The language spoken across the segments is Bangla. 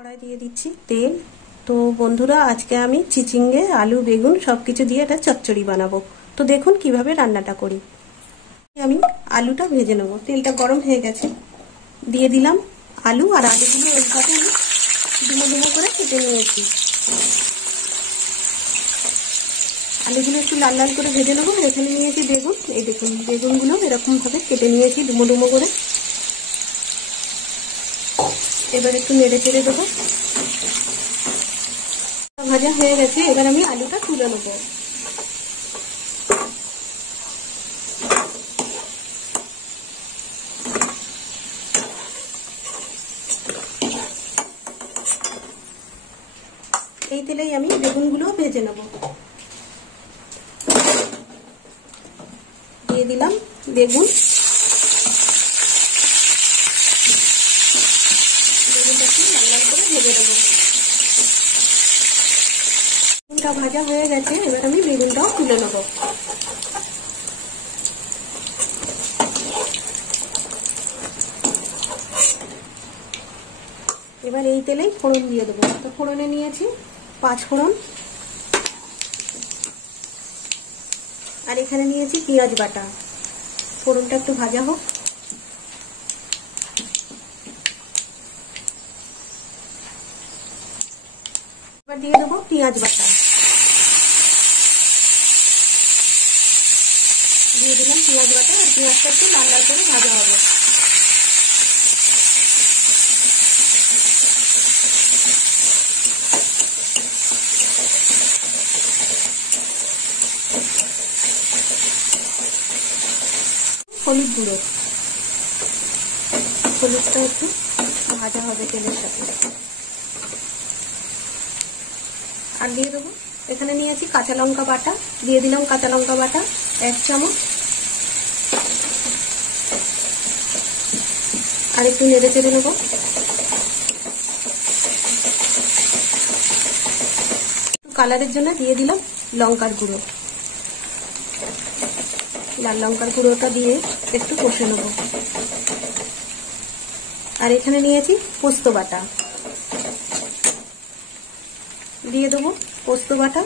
কড়াই দিয়ে দিচ্ছি তেল। তো বন্ধুরা, আজকে আমি চিচিঙ্গে আলু বেগুন সবকিছু দিয়ে একটা চচ্চড়ি বানাবো। তো দেখুন কিভাবে রান্নাটা করি। আমি আলুটা ভেজে নেবো। তেলটা গরম হয়ে গেছে, দিয়ে দিলাম আলু। আর আলুগুলো এইভাবে আমি ডুমো ডুমো করে কেটে নিয়েছি। আলুগুলো একটু লাল লাল করে ভেজে নেবো। এখানে নিয়েছি বেগুন, এই দেখুন বেগুনগুলো এরকম ভাবে কেটে নিয়েছি ডুমো ডুমো করে। এবার একটু নেড়ে চেড়ে দেবো। ভাজা হয়ে গেছে, এবার আমি আলুটা তুলে নেবো। এই তেলেই আমি বেগুনগুলো ভেজে নেব। দিয়ে দিলাম বেগুন। বেগুনটাকে লাল লাল করে ভেজে নেব। বেগুনটা ভাজা হয়ে গেছে, এবার আমি বেগুনটাও তুলে নেব। এবার এই তেলেই ফোড়ন দিয়ে দেবো। তো ফোড়নে নিয়েছি 5 ফোড়ন, আর এখানে নিয়েছি পেঁয়াজ বাটা। ফোড়নটা একটু ভাজা হোক। এবার দিয়ে দেবো পেঁয়াজ বাটা। দিয়ে দিলাম পেঁয়াজ বাটা, আর পেঁয়াজটা একটু লাল লাল করে ভাজা হবে। হলুদ গুঁড়ো, হলুদটা একটু ভাজা হবে তেলের সাথে। আর দিয়ে দেবো, এখানে নিয়েছি কাঁচা লঙ্কা বাটা। দিয়ে দিলাম কাঁচা লঙ্কা বাটা 1 চামচ। আর একটু নেড়ে চেড়ে নেবো। কালারের জন্য দিয়ে দিলাম লঙ্কার গুঁড়ো। লাল লঙ্কার গুঁড়োটা দিয়ে একটু কষে নেব। আর এখানে নিয়েছি পোস্ত বাটা। দিয়ে দেবো পোস্ত বাটা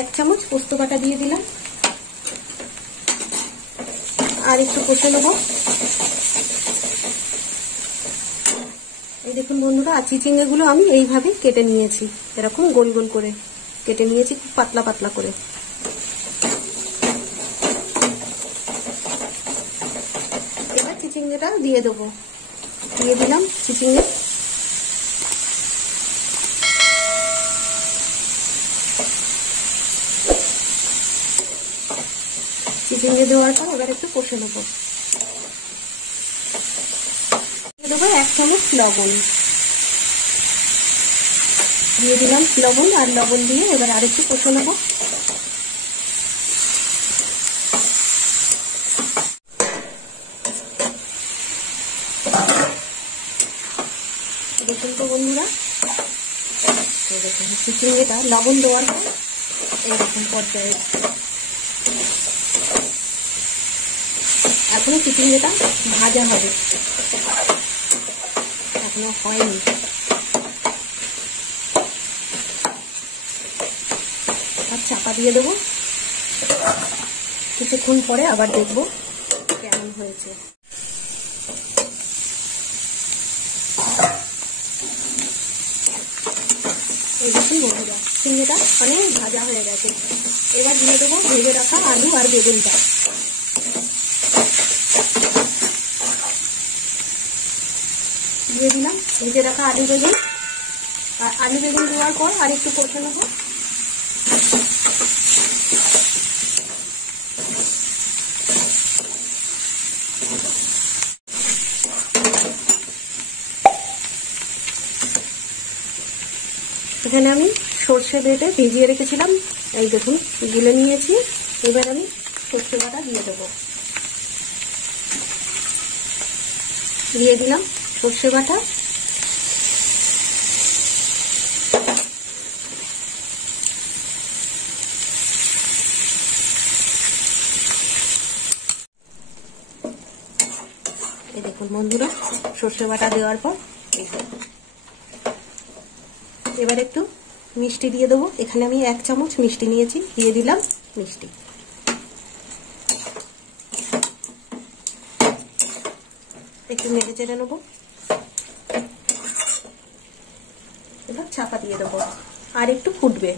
1 চামচ পোস্ত বাটা দিয়ে দিলাম। আর একটু কষে নেব। এই দেখুন বন্ধুরা, আর চিচিঙ্গে গুলো আমি এইভাবে কেটে নিয়েছি, এরকম গোল গোল করে কেটে নিয়েছি, খুব পাতলা পাতলা করে। এবার চিচিঙ্গেটা দিয়ে দেবো। দিয়ে দিলাম চিচিঙ্গে। চিচিঙ্গে দেওয়ার পর এবার একটু কষে নেবো। দিয়ে দেবো 1 চামচ লবণ। দিয়ে দিলাম লবণ, আর লবণ দিয়ে এবার আরেকটু কষে নেব। দেখুন তো বন্ধুরা, দেখুন চিচিঙ্গেটা লবণ দেওয়ার পর এরকম পর্যায়ে। এখনো চিচিঙ্গেটা ভাজা হবে, এখনো হয়নি। চাপা দিয়ে দেবো। কিছুক্ষণ পরে আবার দেখবো কেমন হয়েছে। এই দেখুন বন্ধুরা, চিংড়িটা অনেক ভাজা হয়ে গেছে। এবার দিয়ে দেবো ভেজে রাখা আলু আর বেগুনটা। দিয়ে দিলাম ভেজে রাখা আলু বেগুন। আর আলু বেগুন দেওয়ার পর আর একটু কষে নেবো। এখানে আমি সর্ষে বেটে ভিজিয়ে রেখেছিলাম, এই দেখুন গুলে নিয়েছি। এবার আমি সর্ষে বাটা দিয়ে দেবো। দিয়ে দিলাম সর্ষে বাটা। এই দেখুন বন্ধুরা, সর্ষে বাটা দেওয়ার পর এবার একটু মিষ্টি দিয়ে দেবো। এখানে আমি 1 চামচ মিষ্টি নিয়েছি, দিয়ে দিলাম মিষ্টি। একটু নেড়ে চেড়ে নেবো। এবার চাপা দিয়ে দেবো, আর একটু ফুটবে।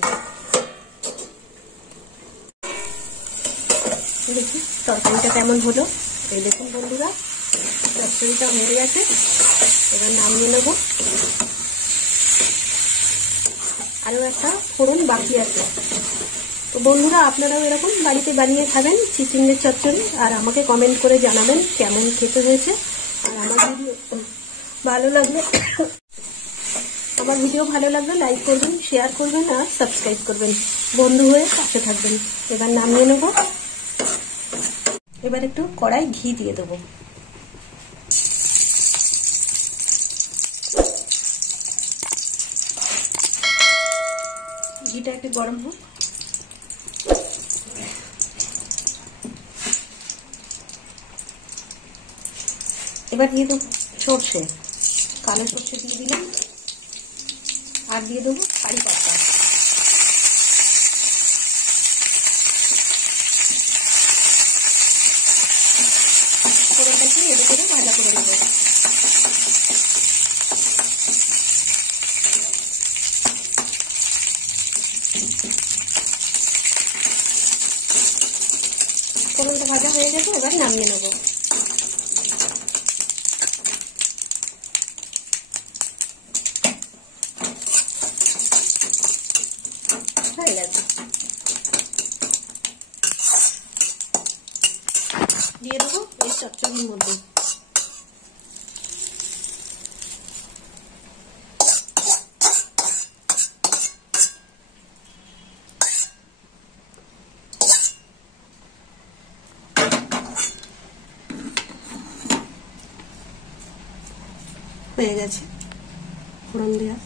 দেখি তরকারিটা কেমন হলো। এই দেখুন বন্ধুরা, চচ্চড়িটা হয়ে গেছে। এবার নামিয়ে নেব। আরও একটা ফোড়ন বাকি আছে। তো বন্ধুরা, আপনারাও এরকম বাড়িতে বানিয়ে খাবেন চিচিঙ্গের চচ্চড়ি, আর আমাকে কমেন্ট করে জানাবেন কেমন খেতে হয়েছে। আর আমার ভিডিও ভালো লাগলে লাইক করবেন, শেয়ার করবেন আর সাবস্ক্রাইব করবেন। বন্ধু হয়ে পাশে থাকবেন। এবার নামিয়ে নেব। এবার একটু কড়াই ঘি দিয়ে দেবো। ঘিটা একটু গরম হোক। এবার দিয়ে দেবো সর্ষে, কালো সর্ষে দিয়ে দিলাম। আর দিয়ে দেবো কারি পাতা। ফোড়নটাকে এর করে ভাজা করে দেবো। ফোড়নটা ভাজা হয়ে গেছে, এবার নামিয়ে নেবো। হয়ে গেছে। দিয়ে দেবো এই চচ্চড়ির মধ্যে। হয়ে গেছে ফোড়ন দেওয়া।